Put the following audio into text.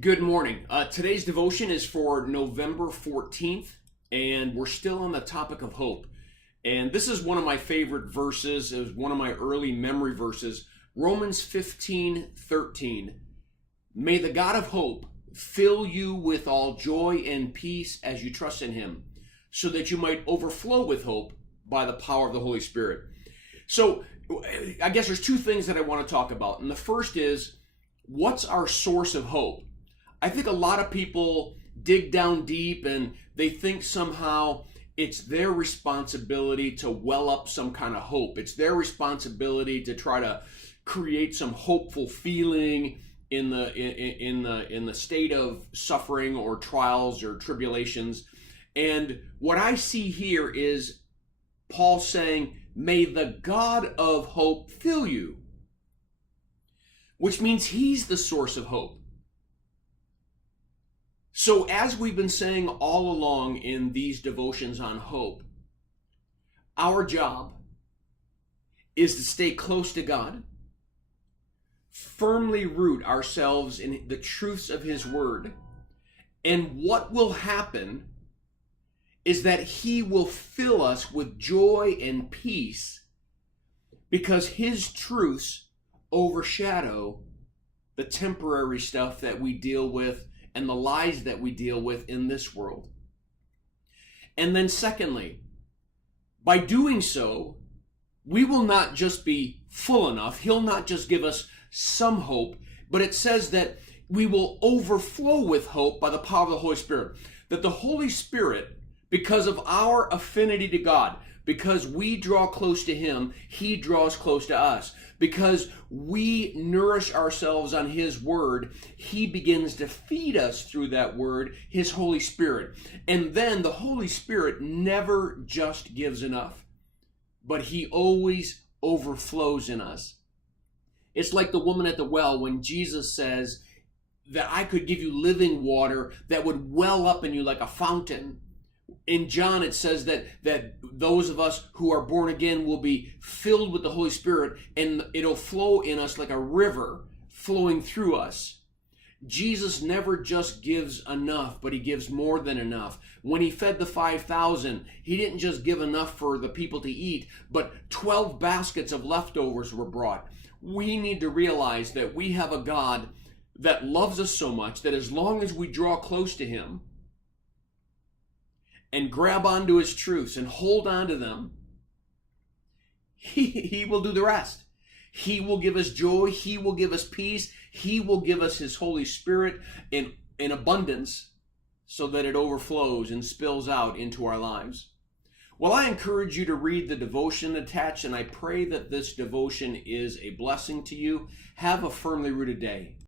Good morning. Today's devotion is for November 14th, and we're still on the topic of hope. And this is one of my favorite verses. It was one of my early memory verses. Romans 15:13. May the God of hope fill you with all joy and peace as you trust in him, so that you might overflow with hope by the power of the Holy Spirit. So I guess there's two things that I want to talk about. And the first is, what's our source of hope? I think a lot of people dig down deep and they think somehow it's their responsibility to well up some kind of hope. It's their responsibility to try to create some hopeful feeling in the state of suffering or trials or tribulations. And what I see here is Paul saying, may the God of hope fill you, which means he's the source of hope. So as we've been saying all along in these devotions on hope, our job is to stay close to God, firmly root ourselves in the truths of his word, and what will happen is that he will fill us with joy and peace because his truths overshadow the temporary stuff that we deal with and the lies that we deal with in this world. And then secondly, by doing so, we will not just be full enough. He'll not just give us some hope, but it says that we will overflow with hope by the power of the Holy Spirit. That the Holy Spirit, because of our affinity to God, because we draw close to him, he draws close to us. Because we nourish ourselves on his word, he begins to feed us through that word, his Holy Spirit. And then the Holy Spirit never just gives enough, but he always overflows in us. It's like the woman at the well when Jesus says that I could give you living water that would well up in you like a fountain. In John, it says that those of us who are born again will be filled with the Holy Spirit and it'll flow in us like a river flowing through us. Jesus never just gives enough, but he gives more than enough. When he fed the 5,000, he didn't just give enough for the people to eat, but 12 baskets of leftovers were brought. We need to realize that we have a God that loves us so much that as long as we draw close to him, and grab onto his truths and hold on to them, he will do the rest. He will give us joy. He will give us peace. He will give us his Holy Spirit in abundance so that it overflows and spills out into our lives. Well, I encourage you to read the devotion attached, and I pray that this devotion is a blessing to you. Have a firmly rooted day.